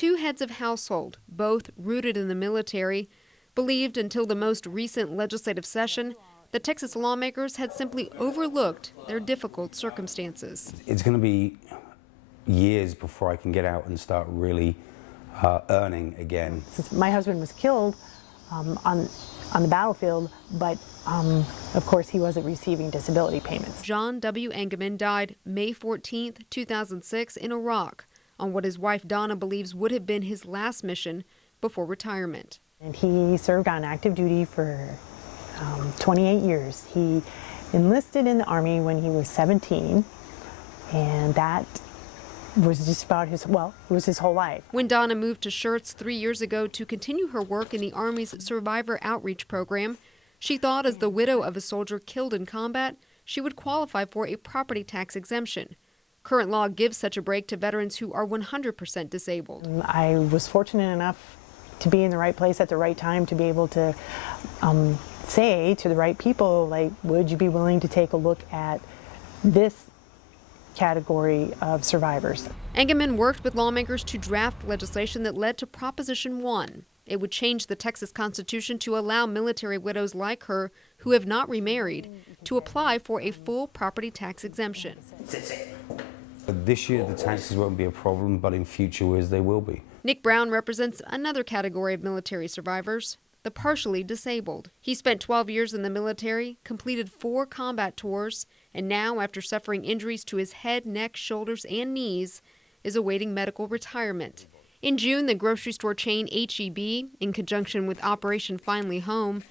Two heads of household, both rooted in the military, believed until the most recent legislative session that Texas lawmakers had simply overlooked their difficult circumstances. It's going to be years before I can get out and start really earning again. Since my husband was killed on the battlefield, but of course he wasn't receiving disability payments. John W. Engelman died May 14, 2006 in Iraq on what his wife Donna believes would have been his last mission before retirement. And he served on active duty for 28 years. He enlisted in the Army when he was 17, and that was just about it was his whole life. When Donna moved to Schertz 3 years ago to continue her work in the Army's Survivor Outreach Program, she thought as the widow of a soldier killed in combat, she would qualify for a property tax exemption. Current law gives such a break to veterans who are 100% disabled. I was fortunate enough to be in the right place at the right time to be able to say to the right people, like, would you be willing to take a look at this category of survivors? Engelman worked with lawmakers to draft legislation that led to Proposition 1. It would change the Texas Constitution to allow military widows like her who have not remarried to apply for a full property tax exemption. This year the taxes won't be a problem, but in future years they will be. Nick Brown represents another category of military survivors, the partially disabled. He spent 12 years in the military, completed 4 combat tours, and now, after suffering injuries to his head, neck, shoulders, and knees, is awaiting medical retirement. In June, the grocery store chain H-E-B, in conjunction with Operation Finally Home,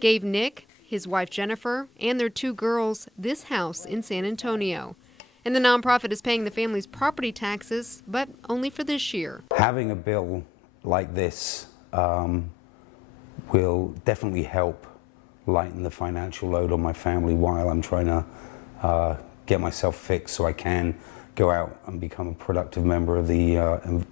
gave Nick, his wife Jennifer, and their 2 girls this house in San Antonio. And the nonprofit is paying the family's property taxes, but only for this year. Having a bill like this will definitely help lighten the financial load on my family while I'm trying to get myself fixed so I can go out and become a productive member of the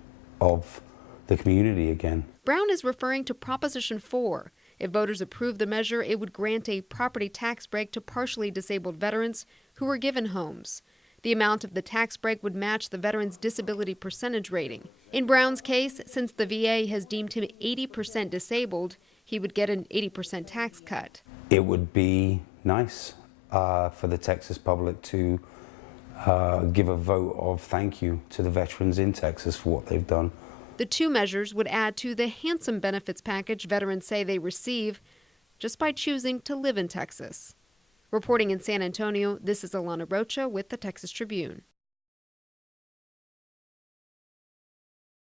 community again. Brown is referring to Proposition 4. If voters approve the measure, it would grant a property tax break to partially disabled veterans who were given homes. The amount of the tax break would match the veteran's disability percentage rating. In Brown's case, since the VA has deemed him 80% disabled, he would get an 80% tax cut. It would be nice for the Texas public to give a vote of thank you to the veterans in Texas for what they've done. The 2 measures would add to the handsome benefits package veterans say they receive just by choosing to live in Texas. Reporting in San Antonio, this is Alana Rocha with the Texas Tribune.